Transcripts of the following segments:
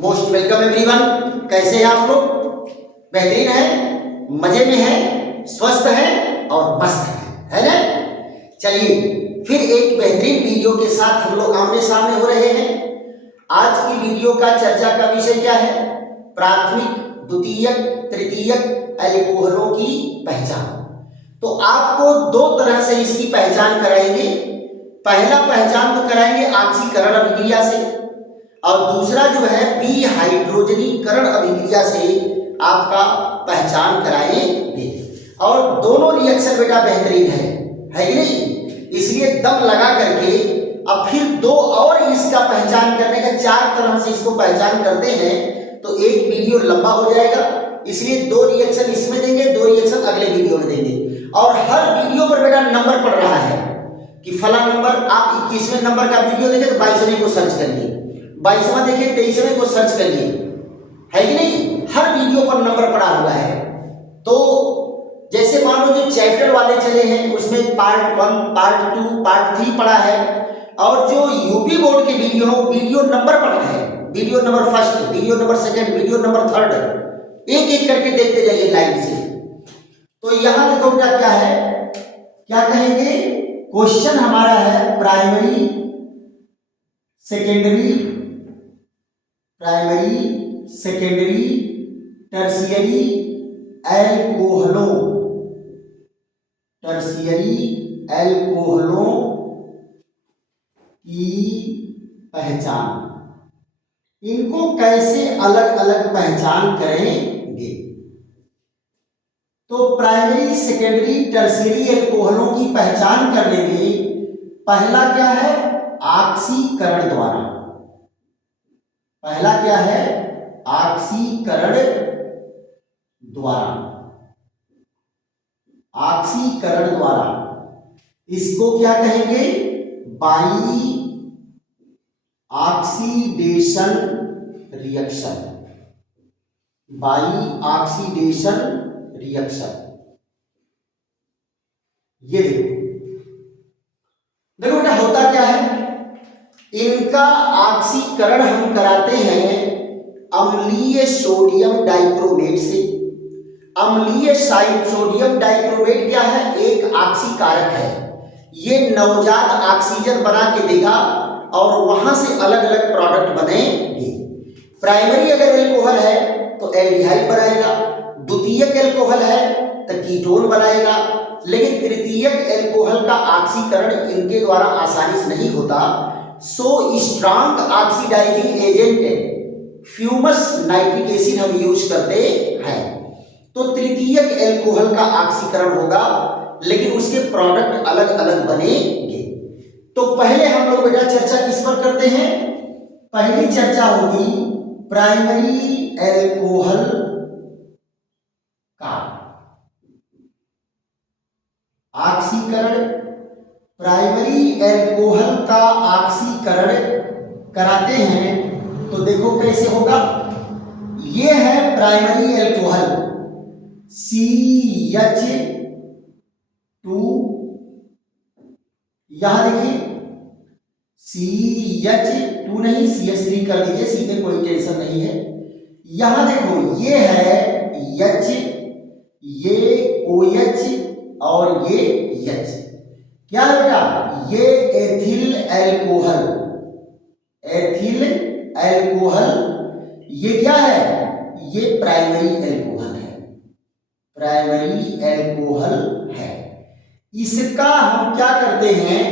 Most welcome everyone. कैसे हैं आप लोग? बेहतरीन है, मजे में है, स्वस्थ है और मस्त है ना? चलिए फिर एक बेहतरीन वीडियो के साथ हम लोग आमने सामने हो रहे हैं। आज की वीडियो का चर्चा का विषय क्या है? प्राथमिक, द्वितीयक, तृतीयक अल्कोहलों की पहचान। तो आपको दो तरह से इसकी पहचान कराएंगे। पहला पहचान तो कराएंगे ऑक्सीकरण अभिक्रिया से और दूसरा जो है विहाइड्रोजनीकरण अभिक्रिया से आपका पहचान कराएंगे। और दोनों रिएक्शन बेटा बेहतरीन है कि नहीं? इसलिए दम लगा करके अब फिर दो और इसका पहचान करने का, चार तरह से इसको पहचान करते हैं तो एक वीडियो लंबा हो जाएगा। इसलिए दो रिएक्शन इसमें देंगे, दो रिएक्शन अगले वीडियो में देंगे। और हर वीडियो पर बेटा नंबर पड़ रहा है कि फला नंबर, आप 21वें नंबर का वीडियो देखें तो 22वें को सर्च करिए, 22वां देखिए 23वें को सर्च करिए, है कि नहीं? हर वीडियो पर नंबर पड़ा हुआ है। तो जैसे मान लो जो चैप्टर वाले चले हैं उसमें पार्ट 1, पार्ट 2, पार्ट 3 पड़ा है और जो यूपी बोर्ड के वीडियो हो वीडियो नंबर पड़ा है, video number first, video number second, video number third, एक एक करके देखते जाइए लाइन से। तो यहां देखो बेटा क्या है, क्या कहेंगे? क्वेश्चन हमारा है प्राइमरी, सेकेंडरी, टर्शियरी अल्कोहलों, की पहचान। इनको कैसे अलग अलग पहचान करेंगे? तो प्राइमरी, सेकेंडरी, टर्शियरी अल्कोहलों की पहचान करने में पहला क्या है? ऑक्सीकरण द्वारा। पहला क्या है? ऑक्सीकरण द्वारा। ऑक्सीकरण द्वारा इसको क्या कहेंगे? By oxidation reaction. By oxidation reaction. ये देखो बेटा होता क्या है, इनका ऑक्सीकरण हम कराते हैं अम्लीय सोडियम डाइक्रोमेट से। अम्लीय सोडियम डाइक्रोमेट क्या है? एक ऑक्सीकारक है। ये नवजात ऑक्सीजन बना के देगा और वहां से अलग अलग प्रोडक्ट बनेंगे। प्राइमरी अगर एल्कोहल है तो एल्डिहाइड बनाएगा, द्वितीयक एल्कोहल है तो कीटोन बनाएगा। लेकिन तृतीयक एल्कोहल का ऑक्सीकरण इनके द्वारा आसानी से नहीं होता। So strong oxidising agent fuming nitric acid हम यूज करते हैं। तो तृतीयक एल्कोहल का ऑक्सीकरण होगा लेकिन उसके प्रोडक्ट अलग अलग बनेंगे। तो पहले हम लोग बेटा चर्चा किस पर करते हैं? पहली चर्चा होगी प्राइमरी एल्कोहल का ऑक्सीकरण। प्राइमरी एल्कोहल का ऑक्सीकरण कराते हैं तो देखो कैसे होगा। ये है प्राइमरी एल्कोहल CH2, यहां देखिए CH2 नहीं CH3 कर दीजिए, सीधे कोई टेंशन नहीं है। यहां देखो ये है H, ये OH और ये H। क्या है बेटा? ये एथिल एल्कोहल। एथिल एल्कोहल ये क्या है? ये प्राइमरी एल्कोहल है। प्राइमरी एल्कोहल है। इसका हम क्या करते हैं?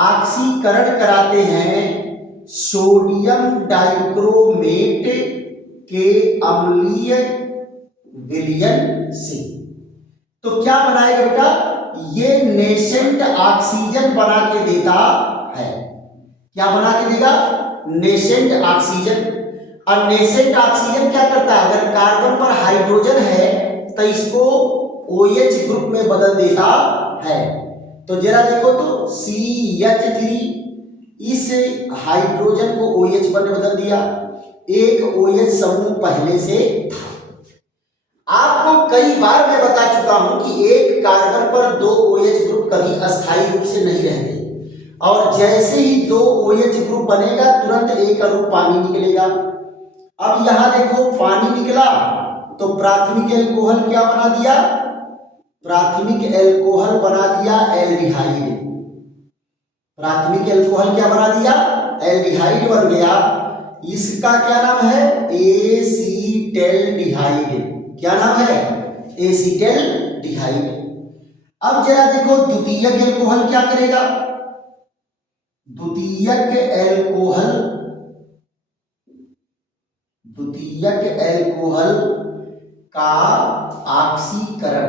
ऑक्सीकरण कराते हैं सोडियम डाइक्रोमेट के अम्लीय विलयन से। तो क्या बनाएगा बेटा? ये नेसेंट ऑक्सीजन बना के देता है। क्या बना के देगा? Nascent oxygen. और नेसेंट ऑक्सीजन क्या करता है? अगर कार्बन पर हाइड्रोजन है तो इसको OH ग्रुप में बदल देता है। तो जरा देखो तो CH3 इस हाइड्रोजन को OH पर बदल दिया, एक OH समूह पहले से था। आपको कई बार मैं बता चुका हूं कि एक कार्बन पर दो OH ग्रुप कभी अस्थायी रूप से नहीं रहते और जैसे ही दो OH ग्रुप बनेगा तुरंत एक अणु पानी निकलेगा अब यहां देखो पानी निकला तो प्राथमिक एल्कोहल क्या बना दिया, प्राथमिक एल्कोहल बना दिया एल्डिहाइड। प्राथमिक एल्कोहल क्या बना दिया, एल्डिहाइड बन गया। इसका क्या नाम है, एसीटैल्डिहाइड। क्या नाम है, एसीटैल्डिहाइड। अब जरा देखो द्वितीयक एल्कोहल क्या करेगा, द्वितीयक एल्कोहल, द्वितीयक एल्कोहल का ऑक्सीकरण,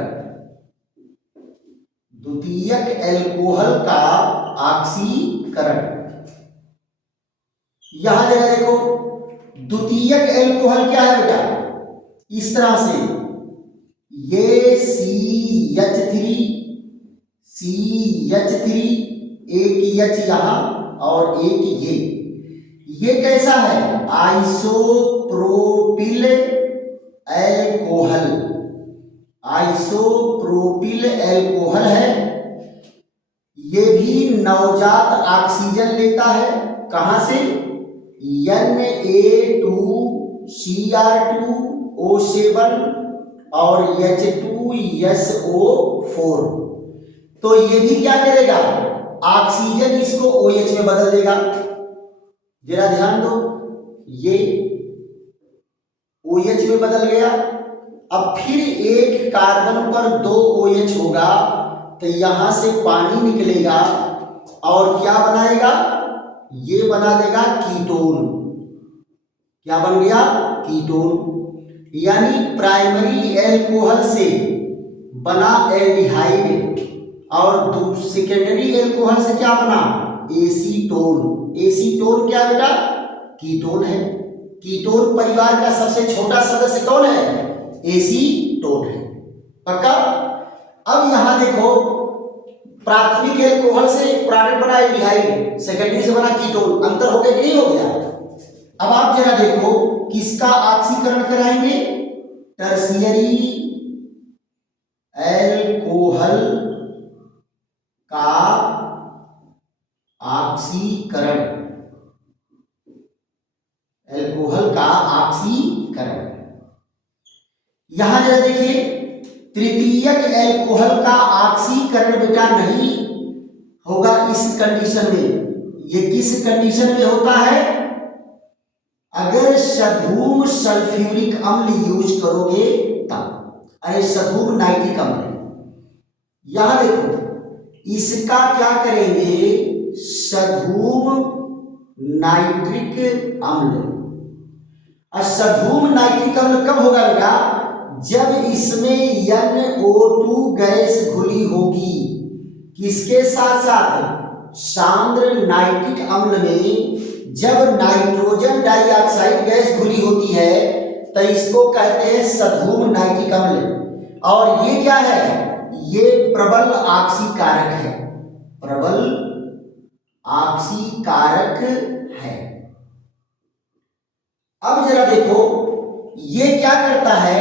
द्वितीयक एल्कोहल का ऑक्सीकरण। यहां जरा देखो द्वितीयक एल्कोहल क्या है बेटा, इस तरह से ये CH3, CH3, एक H यहां और एक ये कैसा है, आइसोप्रोपिल एल्कोहल, आइसोप्रोपिल एल्कोहल है। ये भी नवजात ऑक्सीजन लेता है, कहां से, Na2Cr2O7 और H2SO4। तो ये भी क्या करेगा, ऑक्सीजन इसको OH में बदल देगा। जरा ध्यान दो, ये OH में बदल गया। अब फिर एक कार्बन पर 2 OH होगा तो यहां से पानी निकलेगा और क्या बनाएगा, ये बना देगा कीटोन। क्या बन गया, कीटोन। यानी प्राइमरी एल्कोहल से बना एल्डिहाइड और सेकेंडरी एल्कोहल से क्या बना, एसीटोन। एसीटोन क्या बेटा, कीटोन है। कीटोन परिवार का सबसे छोटा सदस्य कौन है, एसीटोन है। पक्का। अब यहां देखो प्राथमिक एल्कोहल से प्रोडक्ट बना एल्डिहाइड, सेकेंडरी से बना कीटोन, अंतर हो गया कि नहीं हो गया। अब आप जरा देखो किसका ऑक्सीकरण कराएंगे, टर्शियरी एल्कोहल का ऑक्सीकरण, एल्कोहल का ऑक्सीकरण। यहां जरा देखिए तृतीयक एल्कोहल का ऑक्सीकरण बेटा नहीं होगा इस कंडीशन में। ये किस कंडीशन में होता है, अगर सधूम सल्फ्यूरिक अम्ल यूज करोगे तब, अरे सधूम नाइट्रिक अम्ल। यहां देखो इसका क्या करेंगे, सधूम नाइट्रिक अम्ल। और सधूम नाइट्रिक अम्ल कब होगा बेटा, जब इसमें NO2 गैस घुली होगी, किसके साथ साथ, सांद्र नाइट्रिक अम्ल में जब नाइट्रोजन डाइऑक्साइड गैस घुली होती है तो इसको कहते हैं सधूम नाइट्रिक अम्ल। और ये क्या है, ये प्रबल ऑक्सीकारक है, प्रबल ऑक्सीकारक है। अब जरा देखो ये क्या करता है,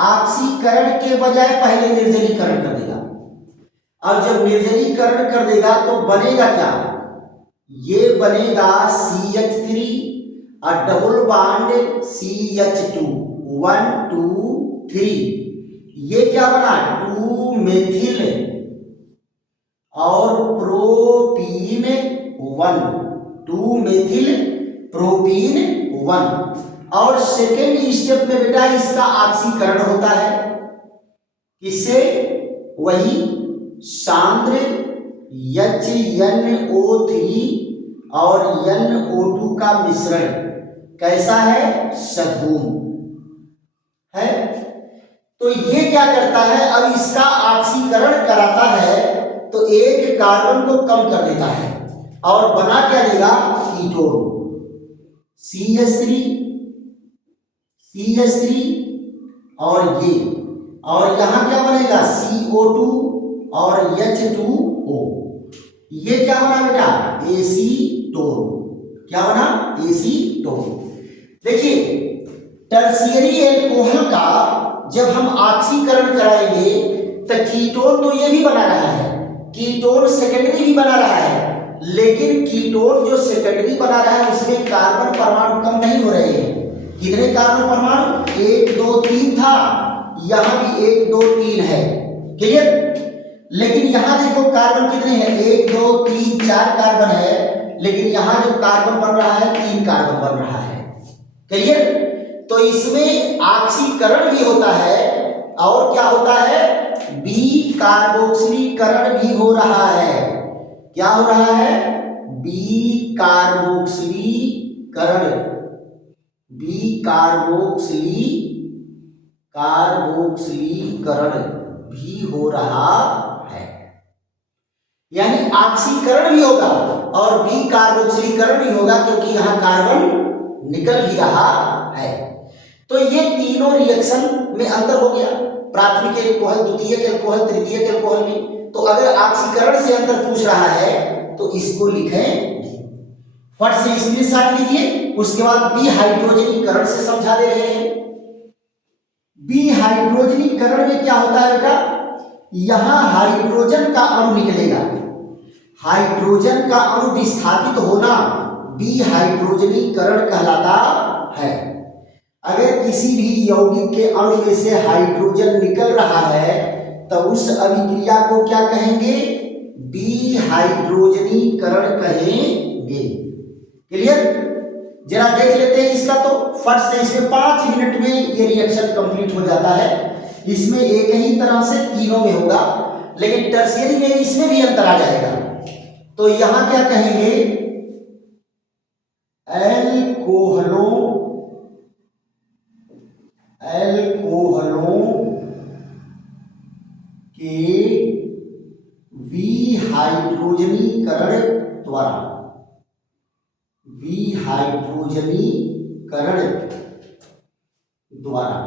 ऑक्सीकरण के बजाय पहले निर्जलीकरण कर देगा। और जब निर्जलीकरण कर देगा तो बनेगा क्या, ये बनेगा CH3 और डबल बॉन्ड CH2 1 2 3। ये क्या बना, 2 मेथिल और प्रोपीन 1, 2 मेथिल प्रोपीन 1। और सेकेंड स्टेप में बेटा इसका ऑक्सीकरण होता है, किससे, वही सांद्र HNO3 और NO2 का मिश्रण। कैसा है, सधूम है। तो ये क्या करता है, अब इसका ऑक्सीकरण कराता है तो एक कार्बन को कम कर देता है और बना क्या देगा, कीटोन CH3 और ये, और यहां क्या बनेगा CO2 और H2O। ये क्या बना बेटा, एसीटोन। क्या बना, एसीटोन। देखिए टर्शियरी एल्कोहल का जब हम ऑक्सीकरण कराएंगे तो कीटोन तो ये भी बना रहा है, कीटोन सेकेंडरी भी बना रहा है, लेकिन कीटोन जो सेकेंडरी बना रहा है उसमें कार्बन परमाणु कम नहीं हो रहे हैं, कितने कार्बन परमाणु? 1 2 3 था, यहां भी 1 2 3 है। क्लियर? लेकिन यहां देखो कार्बन कितने हैं? 1 2 3 4 कार्बन है, लेकिन यहां जो कार्बन बन रहा है 3 कार्बन बन रहा है। क्लियर? तो इसमें ऑक्सीकरण भी होता है और क्या होता है? बी कार्बोक्सिलीकरण भी हो रहा है। क्या हो रहा है? बी कार्बोक्सिलीकरण, बी कार्बोक्सिलीकरण भी हो रहा है। यानी ऑक्सीकरण भी होगा और बी कार्बोक्सिलीकरण भी होगा, क्योंकि यहां कार्बन निकल भी रहा है। तो ये तीनों रिएक्शन में अंतर हो गया, प्राथमिक एल्कोहल, द्वितीयक एल्कोहल, तृतीयक एल्कोहल में। तो अगर ऑक्सीकरण से अंतर पूछ रहा है तो इसको लिखें, फट से स्क्रीनशॉट लीजिए। उसके बाद बी हाइड्रोजनीकरण से समझा दे रहे हैं। बी हाइड्रोजनीकरण में क्या होता है बेटा? यहां हाइड्रोजन का अणु निकलेगा, हाइड्रोजन का अणु विस्थापित होना बी हाइड्रोजनीकरण कहलाता है। अगर किसी भी यौगिक के अणु में से हाइड्रोजन निकल रहा है तो उस अभिक्रिया को क्या कहेंगे? बी हाइड्रोजनीकरण कहेंगे। क्लियर? जरा देख लेते हैं इसका, तो फट से इसमें 5 मिनट में ये रिएक्शन कंप्लीट हो जाता है। इसमें एक ही तरह से तीनों में होगा, लेकिन टर्शियरी में इसमें भी अंतर आ जाएगा। तो यहां क्या कहेंगे? एल्कोहलों के विहाइड्रोजनीकरण द्वारा, विहाइड्रोजनीकरण द्वारा,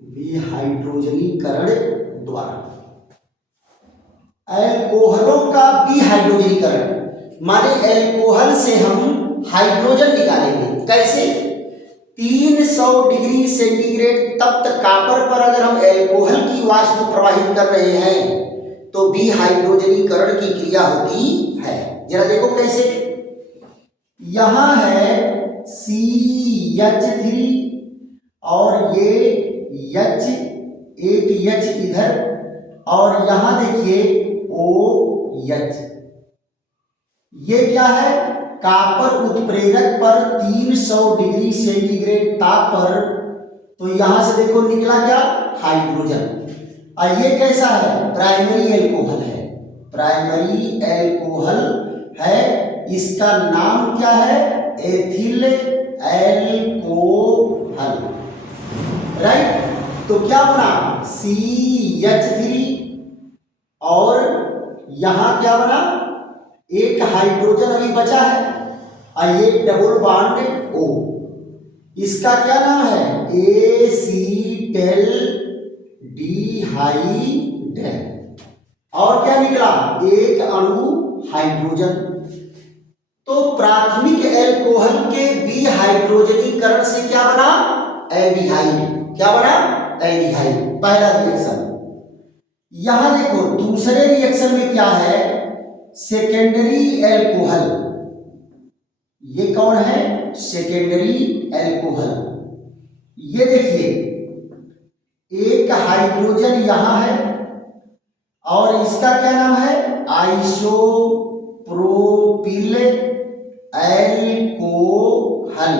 विहाइड्रोजनीकरण द्वारा एल्कोहलों का विहाइड्रोजनीकरण माने एल्कोहल से हम हाइड्रोजन निकालेंगे। कैसे? 300 डिग्री सेंटीग्रेड तप्त कॉपर पर अगर हम एल्कोहल की वाष्प प्रवाहित कर रहे हैं तो विहाइड्रोजनीकरण की क्रिया होती है। जरा देखो कैसे। यहां है CH3 और ये H, एक H इधर, और यहां देखिए OH। ये क्या है? कॉपर उत्प्रेरक पर 300 डिग्री सेंटीग्रेड ताप पर, तो यहां से देखो निकला क्या? हाइड्रोजन। और ये कैसा है? प्राइमरी एल्कोहल है, प्राइमरी एल्कोहल है। इसका नाम क्या है? Ethyl alcohol. राइट? तो क्या बना? CH3 और यहां क्या बना? एक हाइड्रोजन अभी बचा है और ये डबल बॉन्ड O। इसका क्या नाम है? एसीटैल्डिहाइड। और क्या निकला? एक अणु हाइड्रोजन। तो प्राथमिक एल्कोहल के विहाइड्रोजनीकरण से क्या बना? एल्डिहाइड। क्या बना? एल्डिहाइड, पहला रिएक्शन। यहां देखो दूसरे रिएक्शन में क्या है? Secondary alcohol. ये कौन है? Secondary alcohol. ये देखिए एक हाइड्रोजन यहां है और इसका क्या नाम है? Isopropyl alcohol,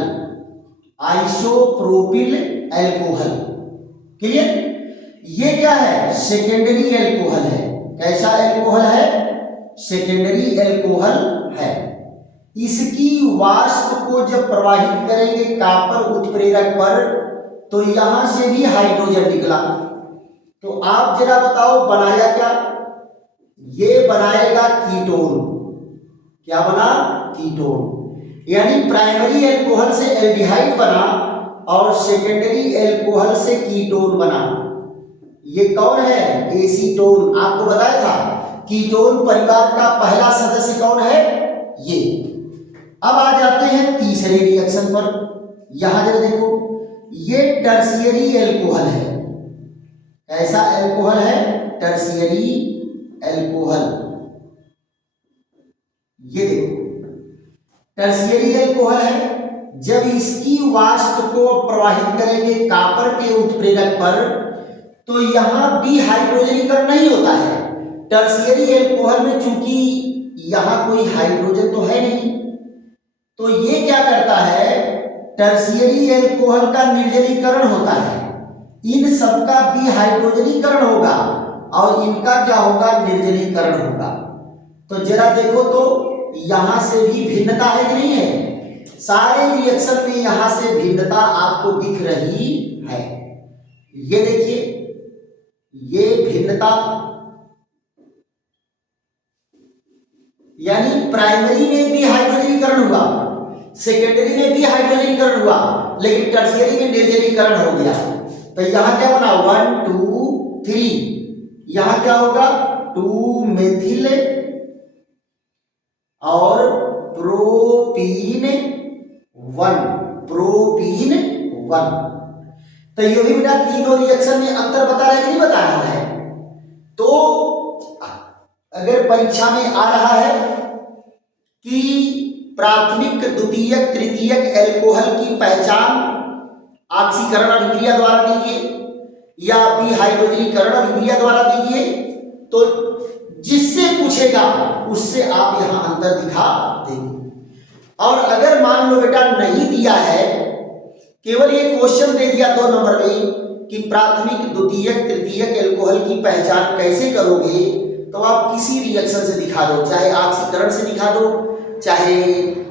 isopropyl alcohol. Clear? ये क्या है? सेकेंडरी एल्कोहल है। कैसा एल्कोहल है? सेकेंडरी एल्कोहल है। इसकी वाष्प को जब प्रवाहित करेंगे कॉपर उत्प्रेरक पर तो यहां से भी हाइड्रोजन निकला। तो आप जरा बताओ बनाया क्या? ये बनाएगा कीटोन। क्या बना? कीटोन। यानी प्राइमरी एल्कोहल से एल्डिहाइड बना और सेकेंडरी एल्कोहल से कीटोन बना। ये कौन है? एसीटोन। आपको बताया था कीटोन परिवार का पहला सदस्य कौन है? ये। अब आ जाते हैं तीसरे रिएक्शन पर। यहां जरा देखो, ये टर्शियरी एल्कोहल है। ऐसा एल्कोहल है टर्शियरी एल्कोहल। ये देखो टर्शियरी एल्कोहल है, जब इसकी वाष्प को प्रवाहित करेंगे कॉपर के उत्प्रेरक पर तो यहाँ बी हाइड्रोजनीकरण नहीं होता है। टर्शियरी एल्कोहल में चूंकि यहाँ कोई हाइड्रोजन तो है नहीं, तो ये क्या करता है, टर्शियरी एल्कोहल का निर्जलीकरण होता है। इन सबका बी हाइड्रोजनीकरण होगा और इनका क्या होगा, निर्जलीकरण होगा। तो जरा देखो तो यहां से भी भिन्नता है कि नहीं है? सारे रिएक्शन में यहां से भिन्नता आपको दिख रही है। ये देखिए, ये भिन्नता यानी प्राइमरी में भी हाइड्रोजनीकरण हुआ, सेकेंडरी में भी हाइड्रोजनीकरण हुआ, लेकिन टर्शियरी में निर्जलीकरण हो गया। तो यहां क्या बना, 1 2 3, यहां क्या होगा 2 मेथिल और प्रोपीन 1। तो ये भी बेटा तीनों रिएक्शन में अंतर बता रहा है कि नहीं बता रहा है? तो अगर परीक्षा में आ रहा है कि प्राथमिक द्वितीयक तृतीयक एल्कोहल की पहचान ऑक्सीकरण अभिक्रिया द्वारा दीजिए या बी हाइड्रोजनीकरण अभिक्रिया द्वारा दीजिए, तो जिससे पूछेगा उससे आप यहां अंतर दिखा देंगे। और अगर मान लो बेटा नहीं दिया है, केवल ये क्वेश्चन दे दिया 2 नंबर में कि प्राथमिक द्वितीयक तृतीयक एल्कोहल की पहचान कैसे करोगे, तो आप किसी रिएक्शन से दिखा दो, चाहे ऑक्सीकरण से दिखा दो, चाहे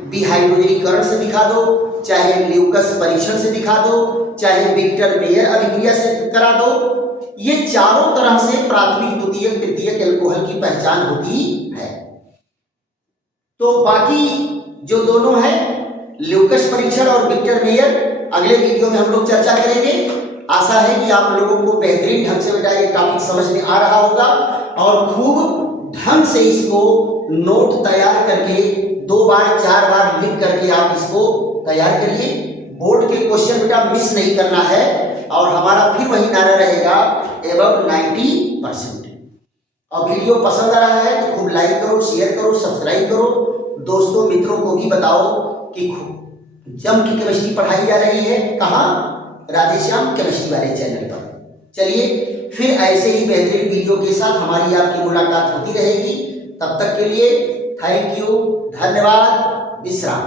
बी हाइड्रोजनीकरण से दिखा दो, चाहे ल्यूकस परीक्षण से दिखा दो, चाहे विक्टर मेयर अभिक्रिया से करा दो। ये चारों तरह से प्राथमिक द्वितीयक तृतीयक एल्कोहल की पहचान होती है। तो बाकी जो दोनों है ल्यूकस परीक्षण और विक्टर मेयर, अगले वीडियो में हम लोग चर्चा करेंगे। आशा है कि आप लोगों को बेहतरीन ढंग से बेटा ये टॉपिक समझ में आ रहा होगा और खूब ढंग से इसको नोट तैयार करके 2 बार 4 बार लिख करके आप इसको तैयार करिए। बोर्ड के क्वेश्चन बेटा मिस नहीं करना है और हमारा फिर वही नारा रहेगा एवं 90%। और वीडियो पसंद आ रहा है तो खूब लाइक करो, शेयर करो, सब्सक्राइब करो, दोस्तों मित्रों को भी बताओ कि जम की केमिस्ट्री पढ़ाई जा रही है। कहाँ? राधेश्याम केमिस्ट्री वाले चैनल पर। चलिए फिर ऐसे ही बेहतरीन वीडियो के साथ हमारी आपकी मुलाकात होती रहेगी। तब तक के लिए थैंक यू, धन्यवाद, विश्राम।